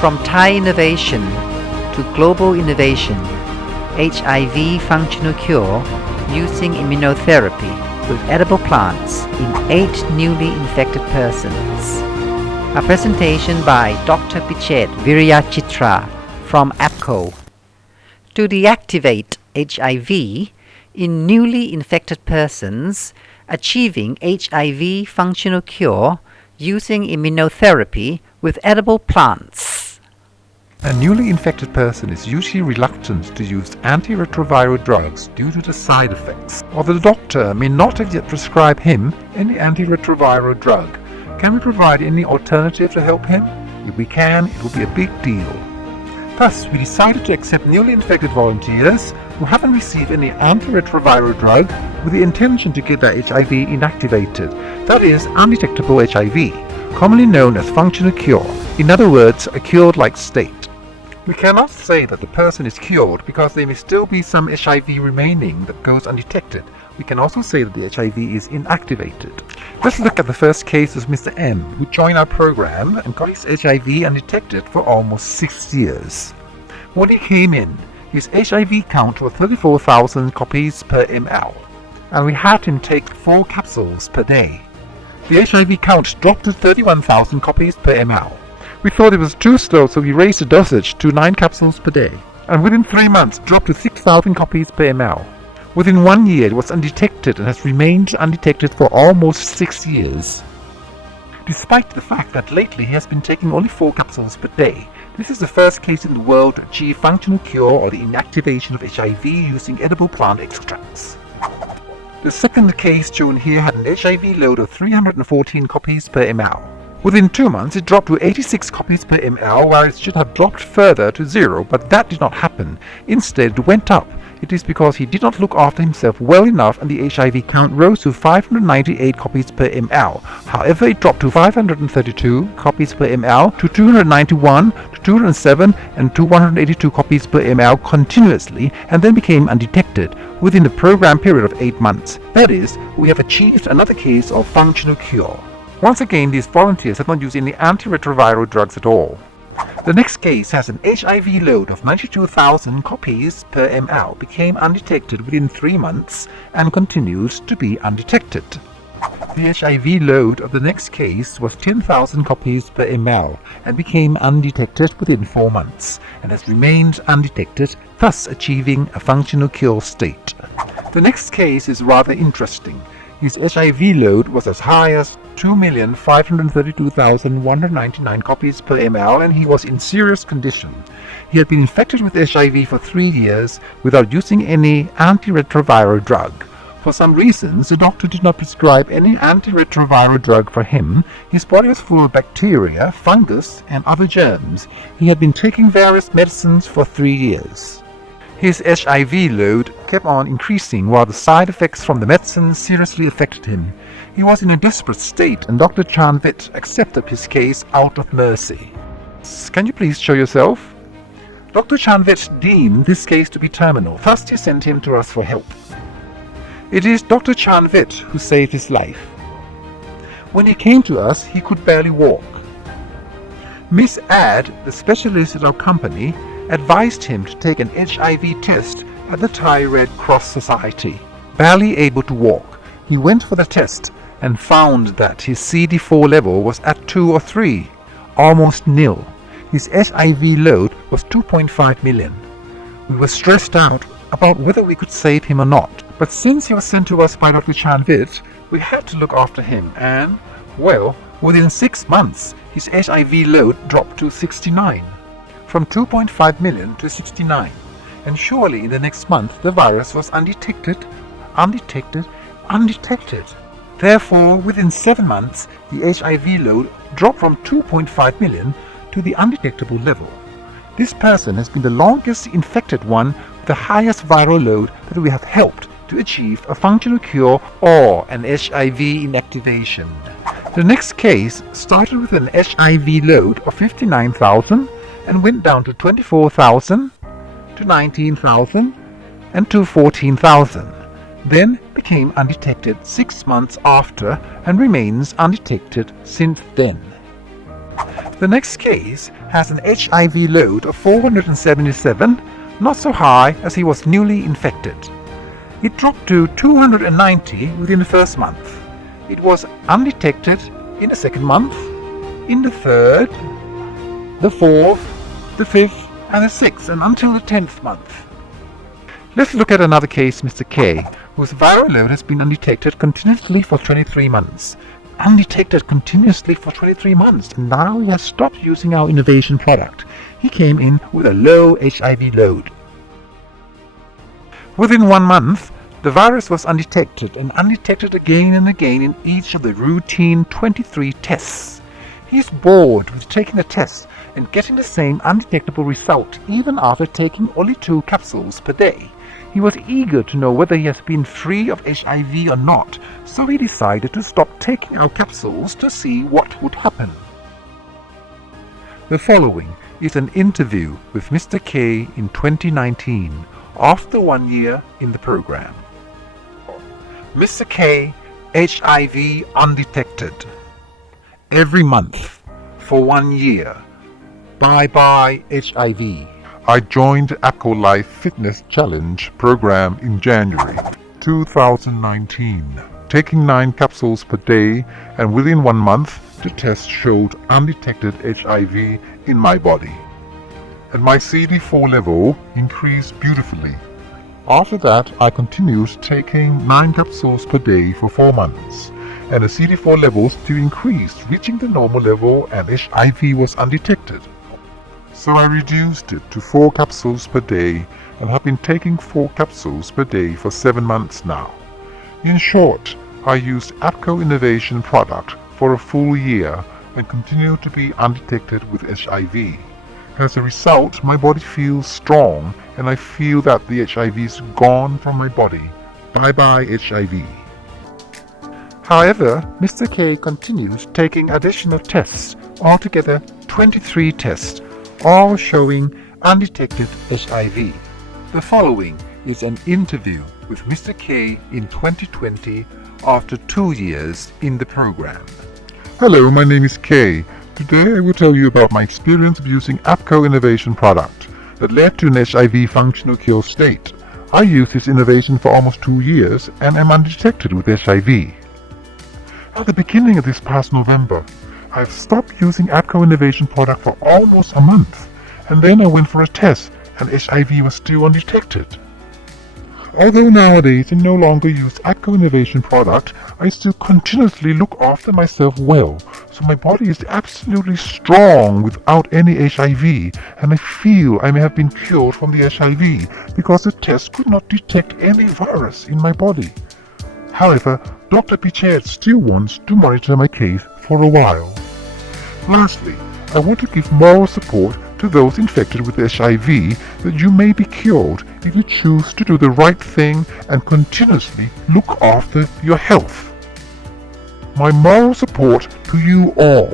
From Thai innovation to global innovation, HIV Functional Cure using immunotherapy with edible plants in 8 newly infected persons. A presentation by Dr. Pichaet Wiriyachitra from APCO. To deactivate HIV in newly infected persons, achieving HIV functional cure using immunotherapy with edible plants. A newly infected person is usually reluctant to use antiretroviral drugs due to the side effects, or the doctor may not have yet prescribed him any antiretroviral drug. Can we provide any alternative to help him? If we can, it will be a big deal. Thus, we decided to accept newly infected volunteers who haven't received any antiretroviral drug with the intention to get their HIV inactivated, that is, undetectable HIV, commonly known as functional cure, in other words, a cured-like state. We cannot say that the person is cured because there may still be some HIV remaining that goes undetected. We can also say that the HIV is inactivated. Let's look at the first case of Mr. M, who joined our program and got his HIV undetected for almost 6 years. When he came in, his HIV count was 34,000 copies per ml, and we had him take 4 capsules per day. The HIV count dropped to 31,000 copies per ml. We thought it was too slow, so we raised the dosage to 9 capsules per day, and within 3 months dropped to 6,000 copies per ml. Within 1 year it was undetected and has remained undetected for almost 6 years. Despite the fact that lately he has been taking only 4 capsules per day, this is the first case in the world to achieve functional cure or the inactivation of HIV using edible plant extracts. The second case shown here had an HIV load of 314 copies per ml. Within 2 months it dropped to 86 copies per ml, where it should have dropped further to 0, but that did not happen. Instead it went up. It is because he did not look after himself well enough and the HIV count rose to 598 copies per ml. However, it dropped to 532 copies per ml, to 291, to 207 and to 182 copies per ml continuously, and then became undetected within the program period of 8 months. That is, we have achieved another case of functional cure. Once again, these volunteers have not used any antiretroviral drugs at all. The next case has an HIV load of 92,000 copies per ml, became undetected within 3 months and continues to be undetected. The HIV load of the next case was 10,000 copies per ml and became undetected within 4 months and has remained undetected, thus achieving a functional cure state. The next case is rather interesting. His HIV load was as high as 2,532,199 copies per ml and he was in serious condition. He had been infected with HIV for 3 years without using any antiretroviral drug. For some reasons, the doctor did not prescribe any antiretroviral drug for him. His body was full of bacteria, fungus, and other germs. He had been taking various medicines for 3 years. His HIV load kept on increasing while the side effects from the medicine seriously affected him. He was in a desperate state and Dr. Chanvit accepted his case out of mercy. Can you please show yourself? Dr. Chanvit deemed this case to be terminal, thus he sent him to us for help. It is Dr. Chanvit who saved his life. When he came to us, he could barely walk. Miss Ad, the specialist at our company, advised him to take an HIV test at the Thai Red Cross Society. Barely able to walk, he went for the test and found that his CD4 level was at 2 or 3, almost nil. His HIV load was 2.5 million. We were stressed out about whether we could save him or not, but since he was sent to us by Dr. Chanvit, we had to look after him and, well, within 6 months, his HIV load dropped to 69. From 2.5 million to 69, and surely in the next month the virus was undetected. Therefore, within 7 months, the HIV load dropped from 2.5 million to the undetectable level. This person has been the longest infected one with the highest viral load that we have helped to achieve a functional cure or an HIV inactivation. The next case started with an HIV load of 59,000 and went down to 24,000, to 19,000, and to 14,000. Then became undetected 6 months after and remains undetected since then. The next case has an HIV load of 477, not so high as he was newly infected. It dropped to 290 within the first month. It was undetected in the second month, in the third, the fourth, the fifth and the sixth, and until the 10th month. Let's look at another case, Mr. K, whose viral load has been undetected continuously for 23 months. Undetected continuously for 23 months, and now he has stopped using our innovation product. He came in with a low HIV load. Within 1 month, the virus was undetected and undetected again and again in each of the routine 23 tests. He is bored with taking the test and getting the same undetectable result even after taking only 2 capsules per day. He was eager to know whether he has been free of HIV or not, so he decided to stop taking our capsules to see what would happen. The following is an interview with Mr. K in 2019, after 1 year in the program. Mr. K, HIV undetected. Every month for 1 year. Bye-bye HIV. I joined APCO Life Fitness Challenge program in January 2019, taking 9 capsules per day, and within 1 month the test showed undetected HIV in my body. And my CD4 level increased beautifully. After that I continued taking 9 capsules per day for 4 months, and the CD4 levels still increased, reaching the normal level, and HIV was undetected. So I reduced it to 4 capsules per day and have been taking 4 capsules per day for 7 months now. In short, I used APCO Innovation product for a full year and continue to be undetected with HIV. As a result, my body feels strong and I feel that the HIV is gone from my body. Bye-bye HIV. However, Mr. K continues taking additional tests, altogether 23 tests, all showing undetected HIV. The following is an interview with Mr. K in 2020 after 2 years in the program. Hello, my name is K. Today I will tell you about my experience of using APCO Innovation product that led to an HIV Functional Cure state. I used this innovation for almost 2 years and am undetected with HIV. At the beginning of this past November, I've stopped using APCO Innovation product for almost a month, and then I went for a test and HIV was still undetected. Although nowadays I no longer use APCO Innovation product, I still continuously look after myself well, so my body is absolutely strong without any HIV, and I feel I may have been cured from the HIV because the test could not detect any virus in my body. However, Dr. Pichaet still wants to monitor my case for a while. Lastly, I want to give moral support to those infected with HIV that you may be cured if you choose to do the right thing and continuously look after your health. My moral support to you all.